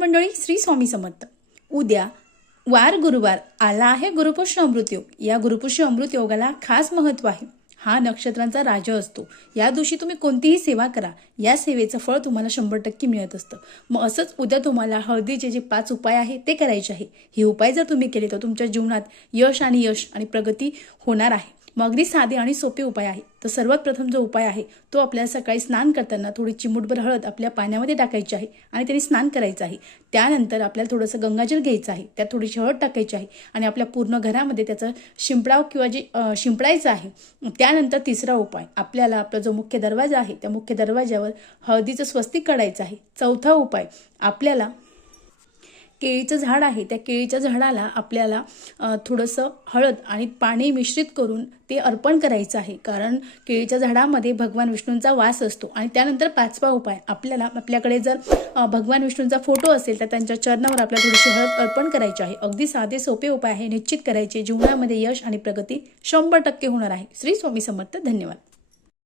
मंडळी श्री स्वामी समर्थ. उद्या वार गुरुवार आला आहे गुरुपुष्य अमृत योग. या गुरुपुष्य अमृत योगाला खास महत्त्व आहे. हा नक्षत्रांचा राजा असतो. या दिवशी तुम्ही कोणतीही सेवा करा. या सेवेचं फळ तुम्हाला शंभर टक्के मिळत असतं. मग असंच उद्या तुम्हाला हळदीचे जे पाच उपाय आहे ते करायचे आहे. हे उपाय जर तुम्ही केले तर तुमच्या जीवनात यश आणि यश आणि प्रगती होणार आहे. मग अगदी साधे आणि सोपे उपाय आहे. तर सर्वात प्रथम जो उपाय आहे तो आपल्याला सकाळी स्नान करताना थोडी चिमूटभर हळद आपल्या पाण्यामध्ये टाकायची आहे आणि त्याने स्नान करायचं आहे. त्यानंतर आपल्याला थोडंसं गंगाजल घ्यायचं आहे. त्यात थोडीशी हळद टाकायची आहे आणि आपल्या पूर्ण घरामध्ये त्याचं शिंपडाव किंवा जे शिंपडायचं आहे त्यानंतर तिसरा उपाय. आपल्याला आपला जो मुख्य दरवाजा आहे त्या मुख्य दरवाज्यावर हळदीचं स्वस्तिक काढायचं आहे. चौथा उपाय आपल्याला केळीचं झाड आहे त्या केळीच्या झाडाला आपल्याला थोडंसं हळद आणि पाणी मिश्रित करून ते अर्पण करायचं आहे. कारण केळीच्या झाडामध्ये भगवान विष्णूंचा वास असतो आणि त्यानंतर पाचवा उपाय आपल्याला आपल्याकडे जर भगवान विष्णूंचा फोटो असेल तर त्यांच्या चरणावर आपल्याला थोडीशी हळद अर्पण करायची आहे. अगदी साधे सोपे उपाय आहे निश्चित करायचे. जीवनामध्ये यश आणि प्रगती शंभर टक्के होणार आहे. श्री स्वामी समर्थ धन्यवाद.